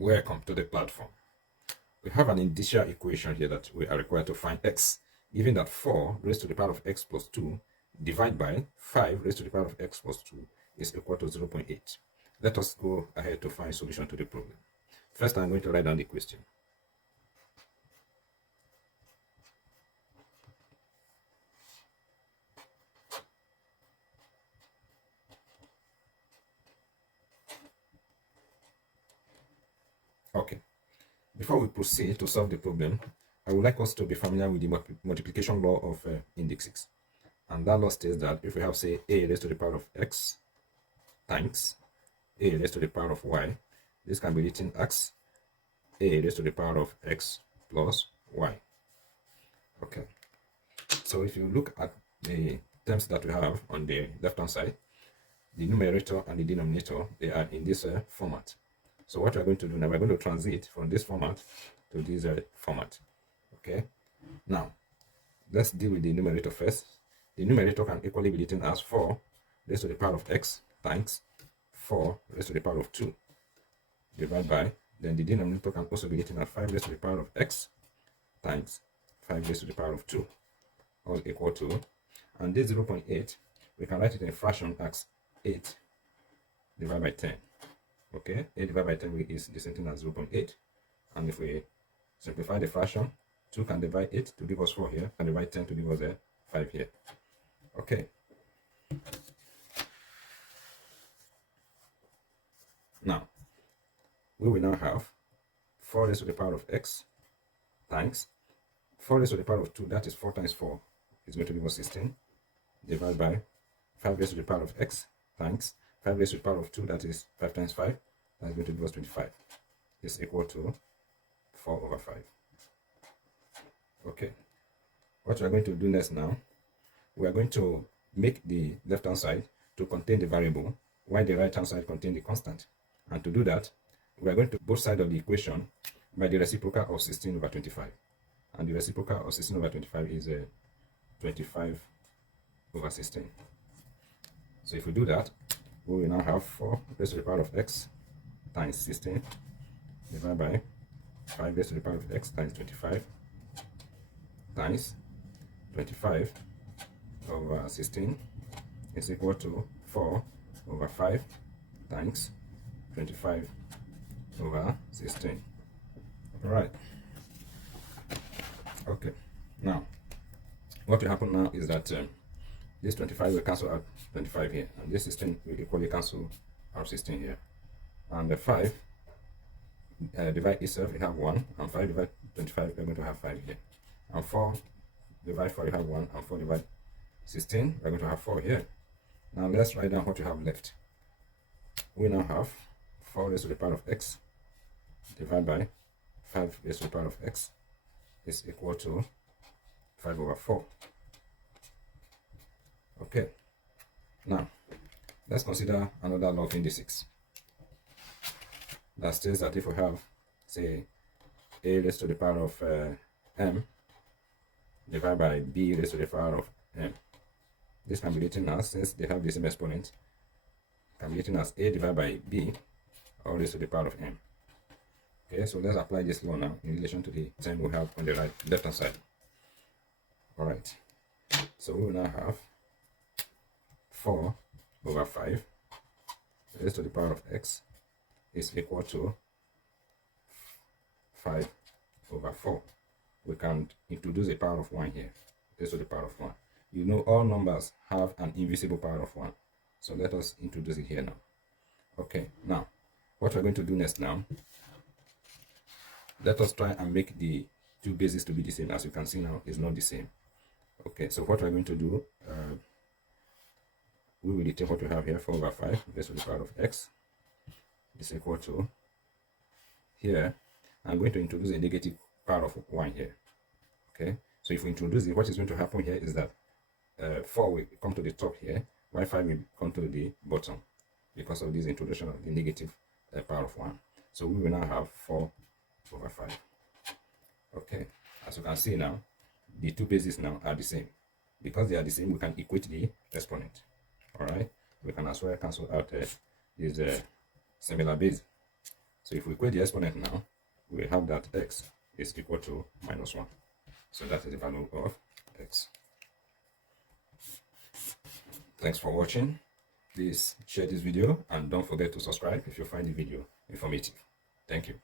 Welcome to the platform. We have an indicial equation here that we are required to find x, given that 4 raised to the power of x plus 2 divided by 5 raised to the power of x plus 2 is equal to 0.8. Let us go ahead to find solution to the problem. First, I'm going to write down the question. Okay. Before we proceed to solve the problem, I would like us to be familiar with the multiplication law of indices. And that law states that if we have, say, a raised to the power of x times a raised to the power of y, this can be written as a raised to the power of x plus y. Okay. So if you look at the terms that we have on the left-hand side, the numerator and the denominator, they are in this format. So what we're going to do now, we're going to transit from this format to this format. Okay. Now, let's deal with the numerator first. The numerator can equally be written as 4 raised to the power of x times 4 raised to the power of 2 divided by, then the denominator can also be written as 5 raised to the power of x times 5 raised to the power of 2, all equal to, and this 0.8, we can write it in a fraction as 8 divided by 10. Okay, 8 divided by 10 is the same thing as 0.8. And if we simplify the fraction, 2 can divide 8 to give us 4 here, and divide 10 to give us 5 here. Okay. Now, we will now have 4 raised to the power of x times 4 raised to the power of 2, that is 4 times 4, is going to give us 16, divided by 5 raised to the power of x times 5 raised to the power of 2, that is 5 times 5, that is going to give us 25, is equal to 4 over 5. Okay. What we are going to do next now, we are going to make the left-hand side to contain the variable, while the right-hand side contain the constant. And to do that, we are going to both sides of the equation by the reciprocal of 16 over 25. And the reciprocal of 16 over 25 is 25 over 16. So if we do that, we will now have 4 raised to the power of x times 16 divided by 5 raised to the power of x times 25 times 25 over 16 is equal to 4 over 5 times 25 over 16. All right. Okay. Now, what will happen now is that this 25 will cancel out 25 here, and this 16 will equally cancel out 16 here. And the 5 divide itself, we have 1, and 5 divide 25, we're going to have 5 here. And 4 divide 4, you have 1, and 4 divide 16, we're going to have 4 here. Now let's write down what you have left. We now have 4 raised to the power of x divided by 5 raised to the power of x is equal to 5 over 4. Okay. Now, let's consider another law of indices. That states that if we have, say, a raised to the power of m divided by b raised to the power of m, this can be written as, since they have the same exponent, can be written as a divided by b all raised to the power of m. Okay, so let's apply this law now in relation to the term we have on the left-hand side. All right. So we will now have 4 over 5 raised to the power of x is equal to 5 over 4. We can introduce a power of 1 here, raised to the power of 1. You know all numbers have an invisible power of 1. So let us introduce it here now. Okay, now, what we're going to do next now, let us try and make the two bases to be the same. As you can see now, it's not the same. Okay, so what we're going to do, we will retain what we have here, 4 over 5 raised to the power of x is equal to, here, I'm going to introduce a negative power of 1 here. Okay, so if we introduce it, what is going to happen here is that 4 will come to the top here, while 5 will come to the bottom because of this introduction of the negative power of 1. So we will now have 4 over 5. Okay, as you can see now, the two bases now are the same. Because they are the same, we can equate the exponent. All right, we can as well cancel out these similar base. So if we equate the exponent now, we have that x is equal to -1. So that is the value of x. Thanks for watching. Please share this video and don't forget to subscribe if you find the video informative. Thank you.